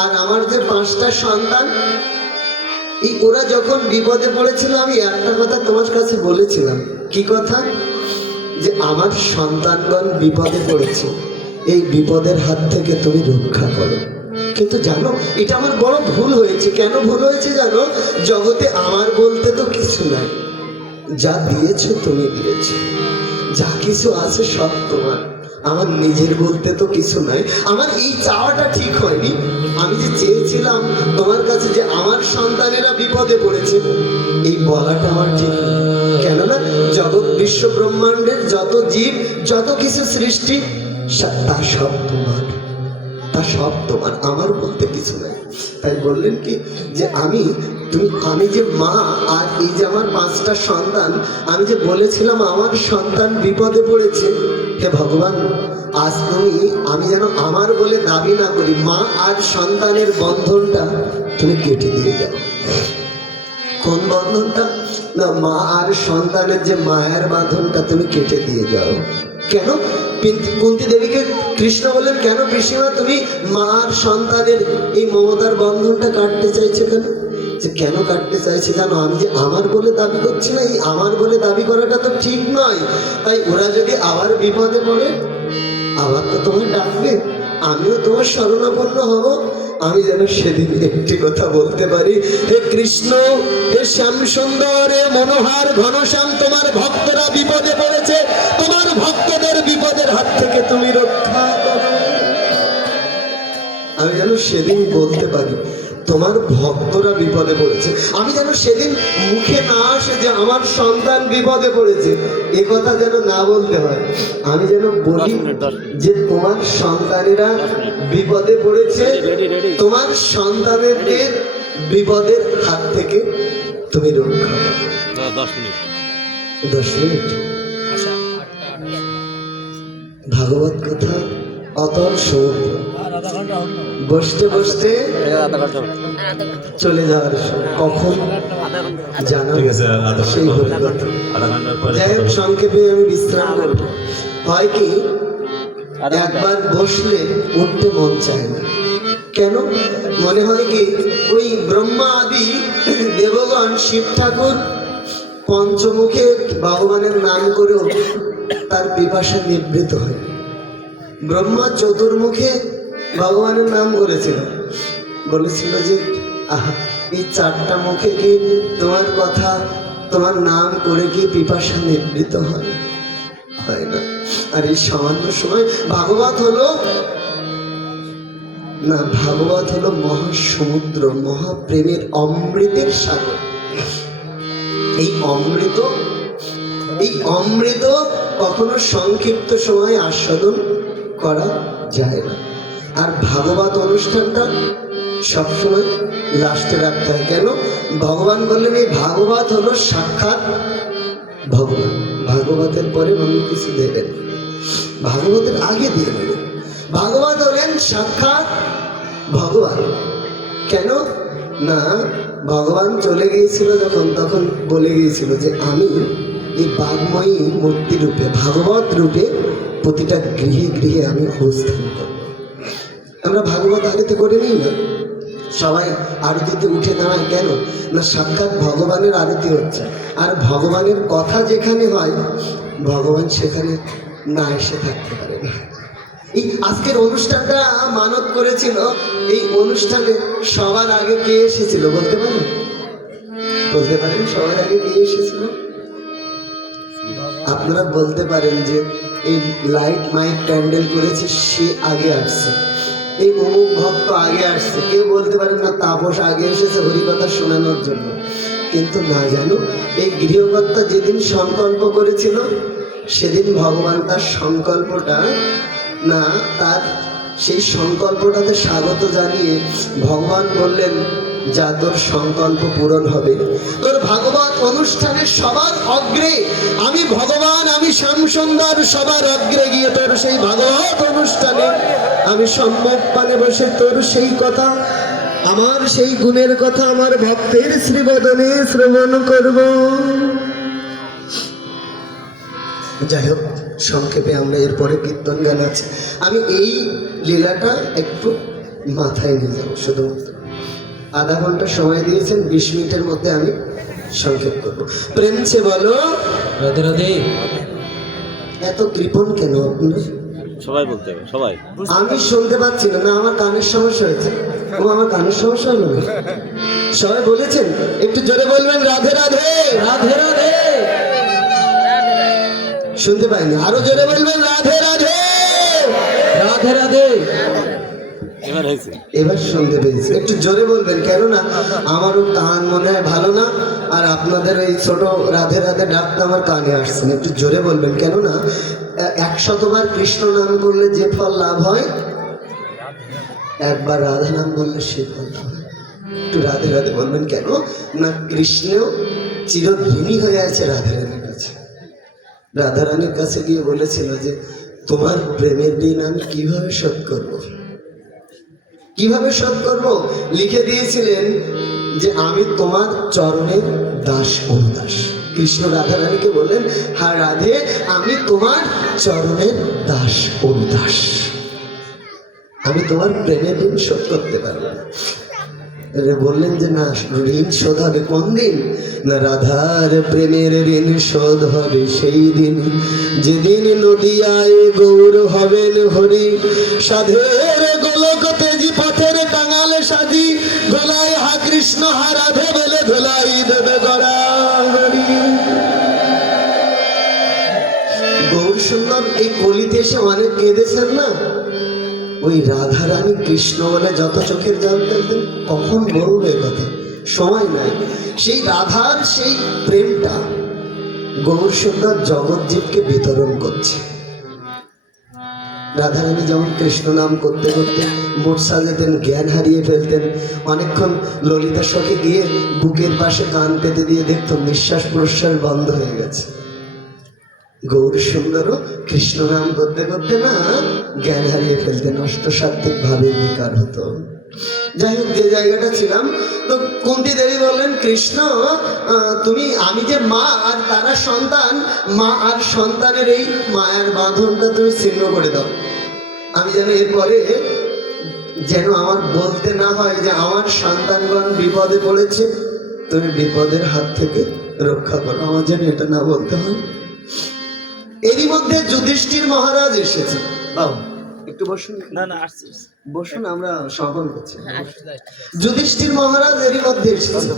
আর আমার যে 5টা সন্তান, এই ওরা যখন বিপদে পড়েছিল আমি একটা কথা তোমার কাছে বলেছিলাম। কি কথা? যে আমার সন্তানগণ বিপদে পড়েছে, এই বিপদের হাত থেকে তুমি রক্ষা করো। কিন্তু জানো, এটা আমার বড় ভুল হয়েছে। কেন ভুল হয়েছে জানো? জগতে আমার বলতে তো কিছু নাই, যা দিয়েছো তুমি দিয়েছো, যা কিছু আছে সব তোমার। আমার নিজের বলতে তো কিছু নাই। আমার এই চাওয়াটা ঠিক হয়নি। আমি যে চেয়েছিলাম তোমার কাছে যে আমার সন্তানেরা বিপদে পড়েছে, এই বলাটা আমার ঠিক নয়। কেননা জগৎ বিশ্ব ব্রহ্মাণ্ডের যত জীব, যত কিছু সৃষ্টি, তা সব তোমার, তা সব তোমার, আমার বলতে কিছু নাই। তাই বললেন কি যে আমি যে মা, আর এই যে আমার 5টা সন্তান, আমি যে বলেছিলাম আমার সন্তান বিপদে পড়েছে, হে ভগবান, আজ আমি যেন আমার বলে দাবি না করি, মা আর সন্তানের বন্ধনটা তুমি কেটে দিয়ে যাও। কোন বন্ধনটা? না, মা আর সন্তানের যে মায়ের বাঁধনটা তুমি কেটে দিয়ে যাও। কেন? কুন্তী দেবীকে কৃষ্ণ বললেন, কেন পিসিমা তুমি মা আর সন্তানের এই মমতার বন্ধনটা কাটতে চাইছো? কেন কাটতে চাইছে জানো? আমি যে আমার বলে দাবি করছি না, এই আমার বলে দাবি করাটা তো ঠিক নয়। তাই ওরা যদি আবার বিপদে পড়ে, আবার তো তোমার ডাকবে, আমিও তোমার শরণাপন্ন হব। আমি যেন সেদিন একটি কথা বলতে পারি, হে কৃষ্ণ, হে শ্যাম সুন্দর, হে মনোহার ঘনশ্যাম, তোমার ভক্তরা বিপদে পড়েছে, তোমার ভক্তদের বিপদের হাত থেকে তুমি রক্ষা করো। আমি যেন সেদিন বলতে পারি তোমার ভক্তরা বিপদে পড়েছে। আমি যেন সেদিন মুখে না আসে যে আমার সন্তান বিপদে পড়েছে, এ কথা যেন না বলতে হয়। আমি যেন বলি যে তোমার সন্তানেরা বিপদে পড়েছে, তোমার সন্তানদের বিপদের হাত থেকে তুমি রক্ষা করো। 10 মিনিট ভাগবত কথা অতল সমুদ্র, বসতে বসতে চলে যাওয়ার সময় কখন জানা সেই হরিকথা। যাই হোক, সংক্ষেপে আমি বিশ্রাম করব। হয় কি, একবার বসলে উঠতে মন চায় না। কেন? মনে হয় কি, ওই ব্রহ্মা আদি দেবগণ, শিব ঠাকুর পঞ্চমুখে ভগবানের নাম করেও তার পিপাসা নিবৃত হয়। ব্রহ্মা চতুর্মুখে ভগবানের নাম করেছিল, বলেছিল যে আহা, এই 4টা মুখে কি তোমার কথা, তোমার নাম করে কি পিপাসা নিবৃত হয়? হয় না। আর এই সামান্য সময় ভাগবত হলো না, ভাগবত হলো মহাসমুদ্র, মহাপ্রেমের অমৃতের সাগর। এই অমৃত কখনো সংক্ষিপ্ত সময়ে আস্বাদন করা যায় না। আর ভাগবত অনুষ্ঠানটা সবসময় লাস্টে রাখতে হয়। কেন? ভগবান বললেন এই ভাগবত হলো সাক্ষাৎ ভগবান, ভাগবতের পরে অন্য কিছু দেবেন, ভাগবতের আগে দিয়ে দেবেন। ভাগবত হলেন সাক্ষাৎ ভগবান। কেন না, ভগবান চলে গিয়েছিল যখন, তখন বলে গিয়েছিল যে আমি এই বাগময়ী মূর্তি রূপে, ভাগবত রূপে প্রতিটা গৃহে গৃহে আমি অবস্থান করব। আমরা ভাগবত আরতি করে নিই না, সবাই আরতিতে উঠে দাঁড়ায়। কেন না, সাক্ষাৎ ভগবানের আরতি হচ্ছে। আর ভগবানের কথা যেখানে হয়, ভগবান সেখানে না এসে থাকতে পারে না। এই আজকের অনুষ্ঠানটা মানত করেছিল, এই অনুষ্ঠানে সবার আগে কে এসেছিল বলতে পারেন? সবার আগে কে এসেছিল? আপনারা বলতে পারেন যে এই লাইট মাইক প্যান্ডেল করেছে, সে আগে আসছে, এই অমুক ভক্ত আগে আসছে। কেউ বলতে পারেন না তাপস আগে এসেছে হরিকথা শোনানোর জন্য। কিন্তু না জানো, এই গৃহকর্তা যেদিন সংকল্প করেছিল, সেদিন ভগবান তার সংকল্পটা না, তার সেই সংকল্পটাতে স্বাগত জানিয়ে ভগবান বললেন, যা তোর সংকল্প পূরণ হবে। তোর ভাগবত অনুষ্ঠানে সবার অগ্রে আমি ভগবান, আমি শ্যামসুন্দর সবার অগ্রে গিয়ে তোর সেই ভাগবত অনুষ্ঠানে আমি সম্মুখ পানে বসে তোর সেই কথা, আমার সেই গুণের কথা আমার ভক্তের শ্রীবদনে শ্রবণ করব। যাই হোক, সংক্ষেপে আমরা এরপরে কীর্তন গান আছে। আমি এই লীলাটা একটু মাথায় নিয়ে যাবো শুধুমাত্র। আধা ঘন্টা সময় দিয়েছেন, 20 মিনিটের মধ্যে আমি সংক্ষেপ করবো। প্রেম সে বলো রাধে রাধে। এত কৃপণ কেন আপনার? সবাই বলতে হবে, সবাই। আমি শুনতে পাচ্ছি না, না আমার কানের সমস্যা হয়েছে? ও আমার কানের সমস্যা হলো না? সবাই বলেছেন? একটু জোরে বলবেন রাধে রাধে। রাধে রাধে। শুনতে পাইনি, আরো জোরে বলবেন রাধে রাধে। রাধে রাধে। এবার হয়েছে। এবার শুনতে পেয়েছি, একটু জোরে বলবেন, কেননা আমারও কান মনে হয় ভালো না, আর আপনাদের ওই ছোট রাধে রাধে ডাকতে আমার কানে আসছে না। একটু জোরে বলবেন, কেননা 100 বার কৃষ্ণ নাম করলে যে ফল লাভ হয়, একবার রাধা নাম বললে সে ফল লাভ হয়। একটু রাধে রাধে বলবেন, কেন না কৃষ্ণ চিরঋণী হয়ে আছে রাধা রানীর কাছে। রাধা রানীর কাছে গিয়ে বলেছিল যে তোমার প্রেমের ঋণ আমি কিভাবে শোধ করবো, কিভাবে শোধ করব? লিখে দিয়েছিলেন যে আমি তোমার চরণের দাস অনুদাস। কৃষ্ণ রাধা রানীকে বললেন, হ্যাঁ রাধে, আমি তোমার চরণের দাস অনুদাস, আমি তোমার প্রেমের ঋণ শোধ করতে পারবো না। বললেন যে না, ঋণ শোধ হবে কোন দিন? না রাধার প্রেমের ঋণ শোধ হবে সেই দিন, যেদিন নদিয়ায় গৌর হবেন হরি, সাধের গোলক তেজি পথের কাঙাল সাজি, ধোলাই হা কৃষ্ণ হা রাধে বলে ধোলাই দেবে গড়া হরি। গৌর সুন্দর এই কলিতে এসে অনেক কেঁদেছেন না? ওই রাধা রানী কৃষ্ণ বলে যত চোখের জল ফেলতেন, কখন বলবে কথা, সময় নাই। সেই রাধার সেই প্রেমটা গৌর সুন্দর জগৎজীবকে বিতরণ করছে। রাধা রানী যেমন কৃষ্ণ নাম করতে করতে মূর্ছা যেতেন, জ্ঞান হারিয়ে ফেলতেন, অনেকক্ষণ ললিতা সখে গিয়ে বুকের পাশে কান পেতে দিয়ে দেখত নিঃশ্বাস প্রশ্বাস বন্ধ হয়ে গেছে। গৌর সুন্দরও কৃষ্ণ নাম করতে করতে না জ্ঞান হারিয়ে ফেলতেন, অষ্টসাত্ত্বিক ভাবে বিকার হতো। যাই হোক, যে জায়গাটা ছিলাম, তো কুন্তী দেবী বললেন, কৃষ্ণ তুমি, আমি যে মা আর তারা সন্তান, মা আর সন্তানের এই মায়ার বাঁধনটা তুমি ছিন্ন করে দাও। আমি যেন এরপরে যেন আমার বলতে না হয় যে আমার সন্তানগণ বিপদে পড়েছে, তুমি বিপদের হাত থেকে রক্ষা করো, আমার যেন এটা না বলতে হয়। এরই মধ্যে যুধিষ্ঠির মহারাজ এসেছে। বাবা একটু বসুন, না না আসছে। বসুন, আমরা শ্রবণ করছি। যুধিষ্ঠির মহারাজ এরই মধ্যে এসেছে।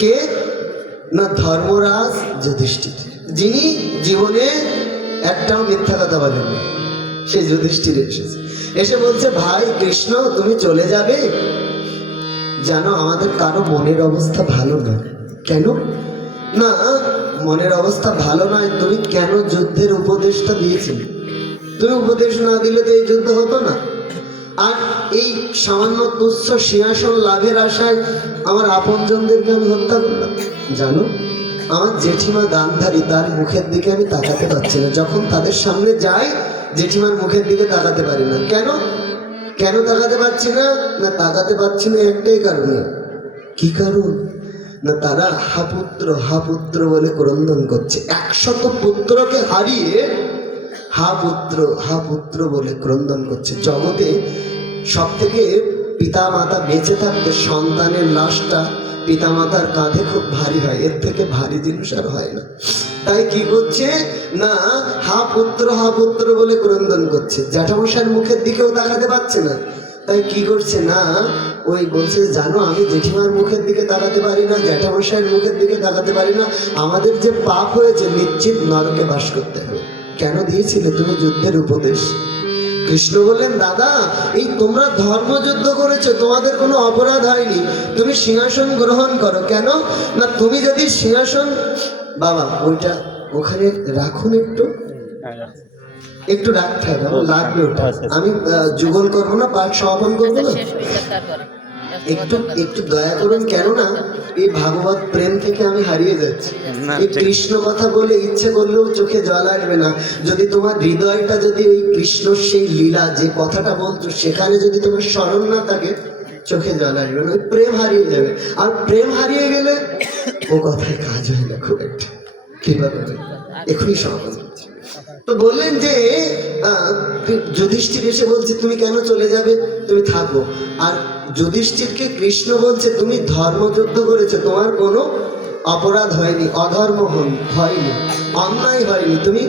কে? না ধর্মরাজ যুধিষ্ঠির, যিনি জীবনে একটাও মিথ্যা কথা বলেননি। সে যুধিষ্ঠির এসেছে, এসে বলছে, ভাই কৃষ্ণ তুমি চলে যাবে? জানো আমাদের কারো মনের অবস্থা ভালো না। কেন? না মনের অবস্থা ভালো নয়, তুমি কেন যুদ্ধের উপদেশটা দিয়েছিলে? তুমি উপদেশ না দিলে তো এই যুদ্ধ হতো না। আর এই সামান্য তুচ্ছ সিংহাসন লাভের আশায় আমার আপনজনদেরকে আমি হত্যা করলাম। জানো আমার জেঠিমা গান্ধারী, তার মুখের দিকে আমি তাকাতে পারছি না। যখন তাদের সামনে যাই, জেঠিমার মুখের দিকে তাকাতে পারি না। কেন? কেন তাকাতে পারছি না? না তাকাতে পারছি না একটাই কারণে। কি কারণ? না তারা হা পুত্র বলে ক্রন্দন করছে। 100 পুত্রকে হারিয়ে হা পুত্র বলে ক্রন্দন করছে। জগতে সব থেকে পিতা মাতা বেঁচে থাকতে সন্তানের লাশটা পিতামাতার কাঁধে খুব ভারী হয়, এর থেকে ভারী জিনিস আর হয় না। তাই কি করছে না হা পুত্র বলে ক্রন্দন করছে। জ্যাঠামশাইয়ের মুখের দিকেও তাকাতে পারছে না। তাই কি করছে না ওই বলছে, জানো আমি জেঠিমার মুখের দিকে তাকাতে পারি না, জ্যাঠামশাইয়ের মুখের দিকে তাকাতে পারি না, আমাদের যে পাপ হয়েছে নিশ্চিত নরকে বাস করতে হবে। কেন দিয়েছিলে তুমি যুদ্ধের উপদেশ? কৃষ্ণ বললেন, দাদা এই তোমরা ধর্মযুদ্ধ করেছো, তোমাদের কোনো অপরাধ হয়নি, তুমি সিংহাসন গ্রহণ করো। কেন না তুমি যদি সিংহাসন, বাবা ওইটা ওখানে রাখুন, একটু রাখতে হবে, আমার লাগবে ওটা। আমি যুগল করবো না, পাঠ সমাপন করবো না, একটু দয়া করুন। কেননা এই ভাগবত প্রেম থেকে আমি হারিয়ে যাচ্ছি। এই কৃষ্ণ কথা বলে ইচ্ছে করলেও চোখে জল আসবে না। যদি তোমার হৃদয়টা যদি ওই কৃষ্ণ সেই লীলা যে কথাটা বলতো সেখানে যদি তোমার স্মরণ না থাকে, চোখে জল আসবে না, ওই প্রেম হারিয়ে যাবে। আর প্রেম হারিয়ে গেলে ও কথায় কাজ হয় না খুব একটা। কিভাবে? এখনই সমাপন করছি। তো বললেন যে যুধিষ্ঠির এসে বলছে তুমি কেন চলে যাবে, তুমি থাকো। আর যুধিষ্ঠিরকে কৃষ্ণ বলছে তুমি ধর্মযুদ্ধ করেছো, তোমার কোনো অপরাধ হয়নি, অধর্ম হয়নি, অন্যায় হয়নি, তুমি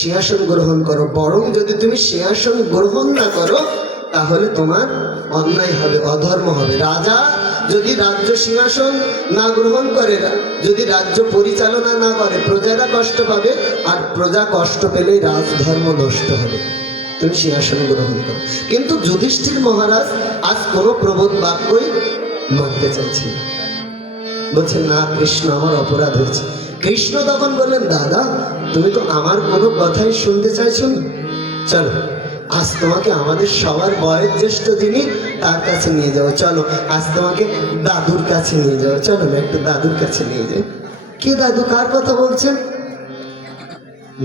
সিংহাসন গ্রহণ করো। বরং যদি তুমি সিংহাসন গ্রহণ না করো তাহলে তোমার অন্যায় হবে, অধর্ম হবে। রাজা যদি রাজ্য সিংহাসন না গ্রহণ করে, যদি রাজ্য পরিচালনা না করে, প্রজারা কষ্ট পাবে, আর প্রজা কষ্ট পেলেই রাজধর্ম নষ্ট হবে। তুমি সিংহাসন গ্রহণ করো। কিন্তু যুধিষ্ঠির মহারাজ আজ কোনো প্রবোধ বাক্যই মানতে চাইছে না, বলছে না কৃষ্ণ আমার অপরাধ হয়েছে। কৃষ্ণ তখন বললেন দাদা তুমি তো আমার কোনো কথাই শুনতে চাইছো না, চলো আজ তোমাকে আমাদের সবার বয়োজ্যেষ্ঠ যিনি তার কাছে নিয়ে যাও, চলো আজ তোমাকে দাদুর কাছে নিয়ে যাও, চলো না একটু দাদুর কাছে নিয়ে যাও। কে দাদু, কার কথা বলছেন?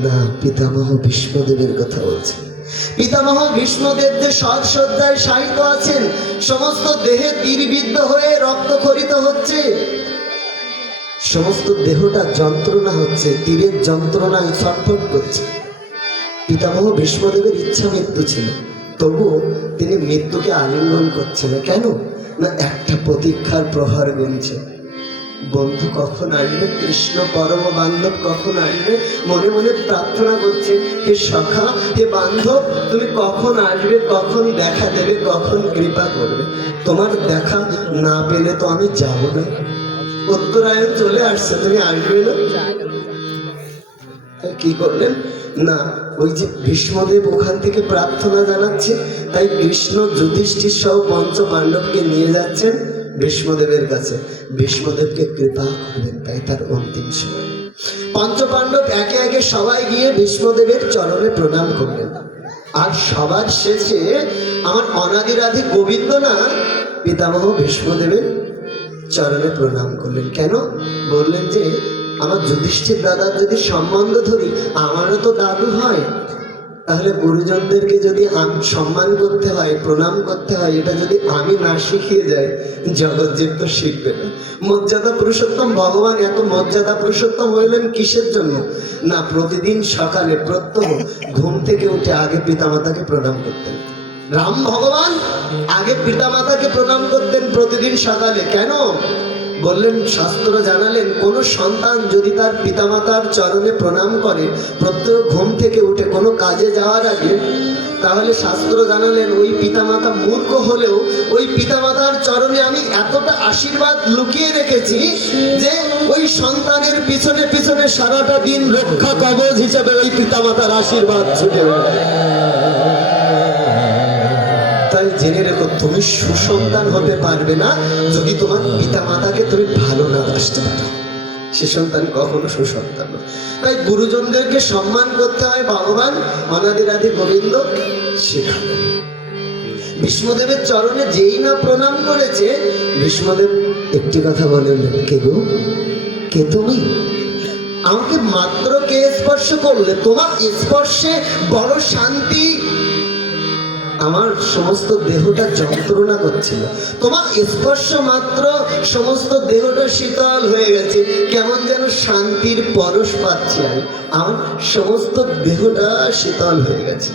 না, পিতামহ ভীষ্মদেবের কথা বলছেন। পিতামহ ভীষ্মদেব যে সজ্জায় শায়িত আছেন, সমস্ত দেহে তীরবিদ্ধ হয়ে রক্তক্ষরিত হচ্ছে, সমস্ত দেহটা যন্ত্রণা হচ্ছে, তীরের যন্ত্রণায় ছটফট করছে। পিতামহ ভীষ্মদেবের ইচ্ছা মৃত্যু ছিল, তবুও তিনি মৃত্যুকে আলিঙ্গন করছেন না। কেন না, একটা প্রতীক্ষার প্রহর গুনছে, বন্ধু কখন আসবে, কৃষ্ণ পরম বান্ধব কখন আসবে। মনে মনে প্রার্থনা করছে, হে সখা, হে বান্ধব, তুমি কখন আসবে, কখন দেখা দেবে, কখন কৃপা করবে। তোমার দেখা না পেলে তো আমি যাব না, উত্তরায়ণ চলে আসছে, তুমি আসবে না। কি করলেন না, ওই যে ভীষ্মদেব ওখান থেকে প্রার্থনা জানাচ্ছে, তাই কৃষ্ণ যুধিষ্ঠির সহ পঞ্চ পাণ্ডবকে নিয়ে যাচ্ছেন ভীষ্মদেবের কাছে, ভীষ্মদেবকে কৃপা করবেন, তাই তার অন্তিম সময়। পঞ্চ পাণ্ডব একে একে সবাই গিয়ে ভীষ্মদেবের চরণে প্রণাম করলেন। আর সবার শেষে আমার অনাদিরাধি গোবিন্দ না পিতামহ ভীষ্মদেবের চরণে প্রণাম করলেন। কেন? বললেন যে আমার যুধিষ্ঠির দাদার যদি সম্বন্ধ ধরি, আমারও তো দাদু হয়, তাহলে গুরুজনদেরকে যদি সম্মান করতে হয়, প্রণাম করতে হয়, এটা যদি আমি না শিখিয়ে যাই, জগৎজীব তো শিখবে না। মর্যাদা পুরুষোত্তম ভগবান এত মর্যাদা পুরুষোত্তম হইলেন কিসের জন্য না, প্রতিদিন সকালে প্রত্যহ ঘুম থেকে উঠে আগে পিতামাতাকে প্রণাম করতেন। রাম ভগবান আগে পিতামাতাকে প্রণাম করতেন প্রতিদিন সকালে। কেন? বললেন, শাস্ত্র জানালেন কোন সন্তান যদি তার পিতামাতার চরণে প্রণাম করে প্রত্যেক ঘুম থেকে উঠে কোনো কাজে যাওয়ার আগে, তাহলে শাস্ত্র জানালেন ওই পিতামাতা মূর্খ হলেও ওই পিতামাতার চরণে আমি এতটা আশীর্বাদ লুকিয়ে রেখেছি যে ওই সন্তানের পিছনে পিছনে সারাটা দিন রক্ষা কবচ হিসেবে ওই পিতামাতার আশীর্বাদ ছুটে বেড়ায়। তাই জেনে রেখো, তুমি সুসন্তান হতে পারবে না যদি তোমার পিতা মাতাকে তুমি ভালো না বাসতে পারো, সে সন্তান কখনো সুসন্তান নয়। তাই গুরুজনদেরকে সম্মান করতে হয়, ভগবান অনাদিরাধি গোবিন্দ শেখালেন। ভীষ্মদেবের চরণে যেই না প্রণাম করেছে, ভীষ্মদেব একটি কথা বলেন, কে গো, কে তুমি? আমাকে মাত্র কে স্পর্শ করলে? তোমার স্পর্শে বড় শান্তি, আমার সমস্ত দেহটা যন্ত্রণা করছিল, তোমার স্পর্শ মাত্র সমস্ত দেহটা শীতল হয়ে গেছে, কেমন যেন শান্তির পরশ পাচ্ছি আমি, আমার সমস্ত দেহটা শীতল হয়ে গেছে।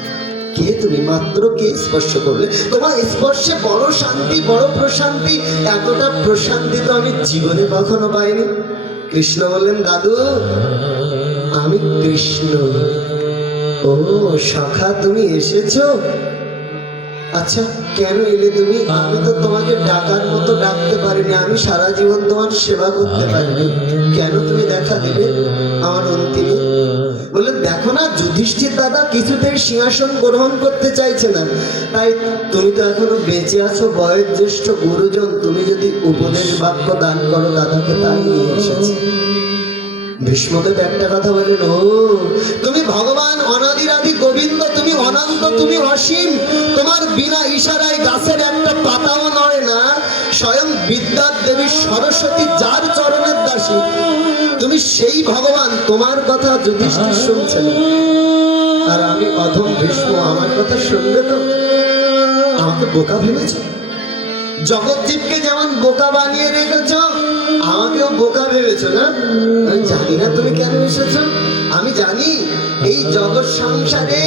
কে তুমি? মাত্র কে স্পর্শ করলে? তোমার স্পর্শে বড় শান্তি, বড় প্রশান্তি, এতটা প্রশান্তি তো আমি জীবনে কখনো পাইনি। কৃষ্ণ বললেন, দাদু আমি কৃষ্ণ। ও সখা, তুমি এসেছো? আচ্ছা, কেন এলে তুমি? আমি তো তোমাকে ডাকার মতো ডাকতে পারিনি, আমি সারা জীবন তোমার সেবা করতে পারিনি, কেন তুমি দেখা দিলে আমার অন্তিমে? বললেন, দেখো না, যুধিষ্ঠির দাদা কিছুতেই সিংহাসন গ্রহণ করতে চাইছে না, তাই তুমি তো এখনো বেঁচে আছো, বয়োজ্যেষ্ঠ গুরুজন, তুমি যদি উপদেশ বাক্য দান করো দাদাকে, তাই নিয়ে এসেছি। ভীষ্মদেব একটা কথা বলেন, ও তুমি ভগবান অনাদিরাধি গোবিন্দ, তুমি অনন্ত, তুমি অসীম, তোমার বিনা ইশারায় গাছের একটা পাতাও নড়ে না, স্বয়ং বিদ্যার দেবী সরস্বতী যার চরণের দাসী, তুমি সেই ভগবান, তোমার কথা যুধিষ্ঠির শুনছেন, আর আমি অধম ভীষ্ম, আমার কথা শুনবে তো? আমাকে বোকা ভেবেছ? জগৎজীবকে যেমন বোকা বানিয়ে রেখেছ, আমাকেও বোকা ভেবেছো না? আমি জানি না তুমি কেন এসেছো, আমি জানি এই জগৎ সংসারে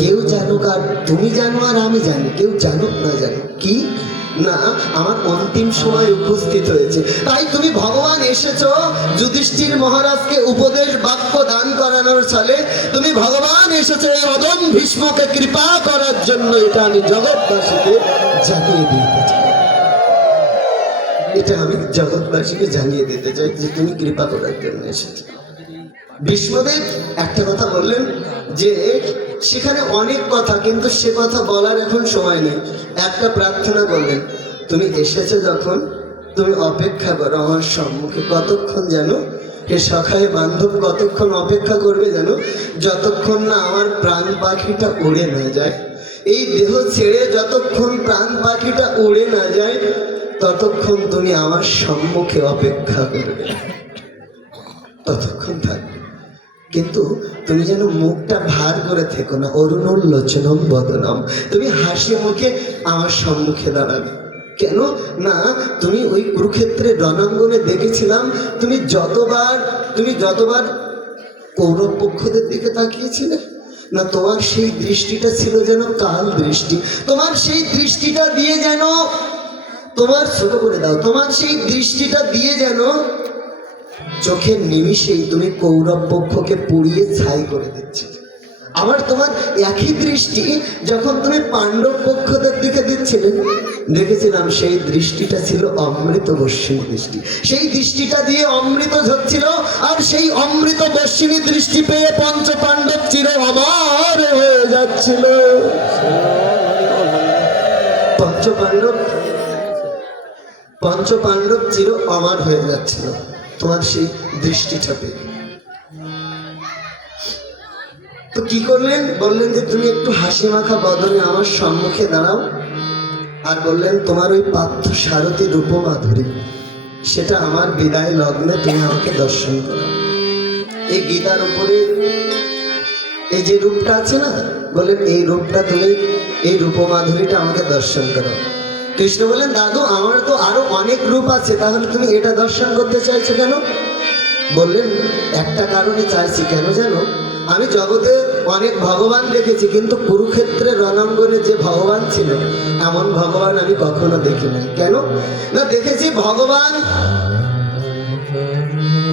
কেউ জানুক আর তুমি জানো আর আমি জানি, কেউ জানুক না জানুক, কি না আমার অন্তিম সময় উপস্থিত হয়েছে। তাই তুমি ভগবান এসেছো যুধিষ্ঠির মহারাজকে উপদেশ বাক্য দান করানোর ছলে, তুমি ভগবান এসেছো এই অদম ভীষ্মকে কৃপা করার জন্য। এটা আমি জগৎবাসীকে জানিয়ে দিতে চাই, এটা আমি জগৎবাসীকে জানিয়ে দিতে চাই যে তুমি কৃপা করার জন্য এসেছো। ভীষ্মদেব একটা কথা বললেন যে সেখানে অনেক কথা, কিন্তু সে কথা বলার এখন সময় নেই। একটা প্রার্থনা করলেন, তুমি এসেছো যখন তুমি অপেক্ষা করো আমার সম্মুখে। কতক্ষণ জানো হে সখায় বান্ধব, কতক্ষণ অপেক্ষা করবে জানো? যতক্ষণ না আমার প্রাণ পাখিটা উড়ে না যায়। এই দেহ ছেড়ে যতক্ষণ প্রাণ পাখিটা উড়ে না যায় ততক্ষণ তুমি আমার সম্মুখে অপেক্ষা করবে, ততক্ষণ থাকবে। কিন্তু তুমি যেন মুখটা ভার করে থেকো না, অরুণোল্লোচনম বদনম, তুমি হাসি মুখে আমার সম্মুখে দাঁড়াবে। কেন না তুমি ওই কুরুক্ষেত্রে রণাঙ্গনে দেখেছিলাম তুমি যতবার কৌরব পক্ষদের দিকে তাকিয়েছিলে না, তোমার সেই দৃষ্টিটা ছিল যেন কাল দৃষ্টি। তোমার সেই দৃষ্টিটা দিয়ে যেন তোমার ছোট করে দাও, তোমার সেই দৃষ্টিটা দিয়ে যেন চোখের নিমিষেই তুমি কৌরব পক্ষকে পুড়িয়ে ছাই করে দিচ্ছে। আবার তোমার একই দৃষ্টি যখন তুমি পাণ্ডব পক্ষদের দিকে দিচ্ছিলে, দেখেছিলাম সেই দৃষ্টিটা ছিল অমৃত বর্ষিণী দৃষ্টি। সেই দৃষ্টিটা দিয়ে অমৃত ঝরছিল, আর সেই অমৃত বর্ষিণী দৃষ্টি পেয়ে পঞ্চ পাণ্ডব চির অমর হয়ে যাচ্ছিল। পঞ্চ পাণ্ডব চির অমর হয়ে যাচ্ছিল তোমার সেই দৃষ্টিটা পেয়ে। তো কি করলেন? বললেন যে তুমি একটু হাসি মাখা বদনে আমার সম্মুখে দাঁড়াও, আর বললেন তোমার ওই পার্থ সারথী রূপমাধুরী সেটা আমার বিদায় লগ্নে তুমি আমাকে দর্শন করো। এই গীতার উপরে এই যে রূপটা আছে না, বললেন এই রূপটা তুমি, এই রূপমাধুরীটা আমাকে দর্শন করো। কৃষ্ণ বলেন দাদু আমার তো আরো অনেক রূপ আছে, তাহলে তুমি এটা দর্শন করতে চাইছো কেন? বললেন একটা কারণে চাইছি। কেন জানো? আমি জগতে অনেক ভগবান দেখেছি, কিন্তু কুরুক্ষেত্রের রণাঙ্গনে যে ভগবান ছিল এমন ভগবান আমি কখনো দেখি নাই। কেন না, দেখেছি ভগবান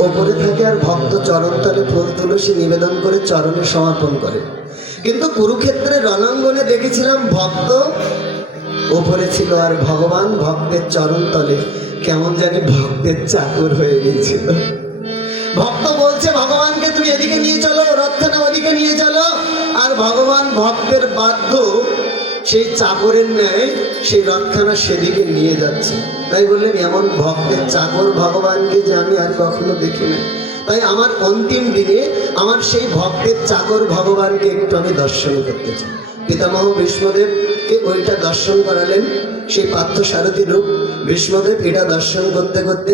ওপরে থাকে আর ভক্ত চরণতলে ফুল তুলসী নিবেদন করে চরণে সমর্পণ করে, কিন্তু কুরুক্ষেত্রের রণাঙ্গনে দেখেছিলাম ভক্ত ওপরে ছিল আর ভগবান ভক্তের চরণতলে কেমন জানি ভক্তের চাকর হয়ে গিয়েছিল। ভক্ত বলছে ভগবানকে তুমি এদিকে নিয়ে চলো, রথখানা ওদিকে নিয়ে চলো, আর ভগবান ভক্তের বাধ্য সেই চাকরের ন্যায় সেই রথখানা সেদিকে নিয়ে যাচ্ছে। তাই বললেন এমন ভক্তের চাকর ভগবানকে যে আমি আর কখনো দেখি না। তাই আমার অন্তিম দিনে আমার সেই ভক্তের চাকর ভগবানকে একটু আমি দর্শন করতে চাই। পিতামহ ভীষ্মদেবকে ওইটা দর্শন করালেন, সেই পার্থ সারথী রূপ। ভীষ্মদেব এটা দর্শন করতে করতে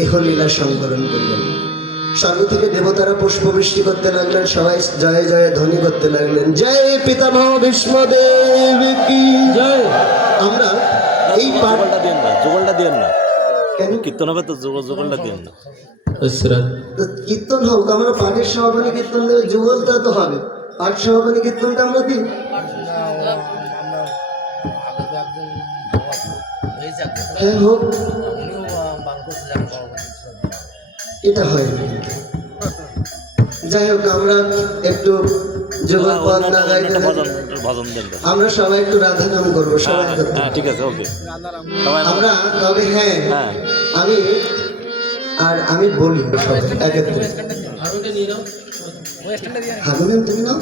এহ লীলা সংবরণ করলেন। স্বর্গ থেকে দেবতারা পুষ্পবৃষ্টি করতে লাগলেন, সবাই জয় জয় ধ্বনি করতে লাগলেন, জয় পিতামহ ভীষ্মদেব কি জয়। আমরা এই জোগলটা দিয়েন না, জোগলটা দিয়েন না, কেন কীর্তন হবে তো জোগলটা দিয়েন না। তো কীর্তন হোক, আমরা পাঠের সমাপনী কীর্তন দেবে, যুগলটা তো হবে। পাঠ সমাপনী কীর্তনটা আমরা দিই। হ্যাঁ হোক, এটা হয় না। যাই হোক আমরা একটু যুগল পদ না গাইতে, ভজন দেন। আমরা সবাই একটু রাধা নাম করবো সবাই। হ্যাঁ ঠিক আছে, ওকে। আমরা তবে হ্যাঁ আমি বলি সবাই একত্রে। হারমোনিয়াম তুমি নাও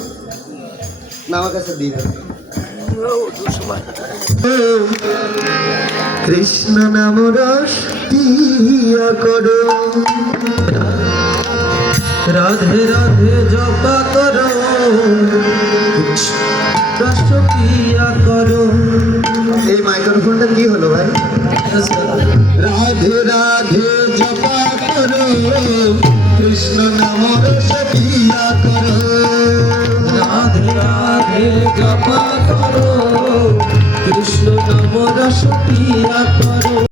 না, আমার কাছে দিয়ে দাও। কৃষ্ণ নাম রস পিয়া করো, রাধে রাধে জপা করো, রস পিয়া করো। এই মাইক্রোফোনটা কি হলো ভাই? রাধে রাধে জপা করো, কৃষ্ণ নাম রস পিয়া করো, রাধে রাধে জপা করো, কৃষ্ণ নাম রস পিয়া করো।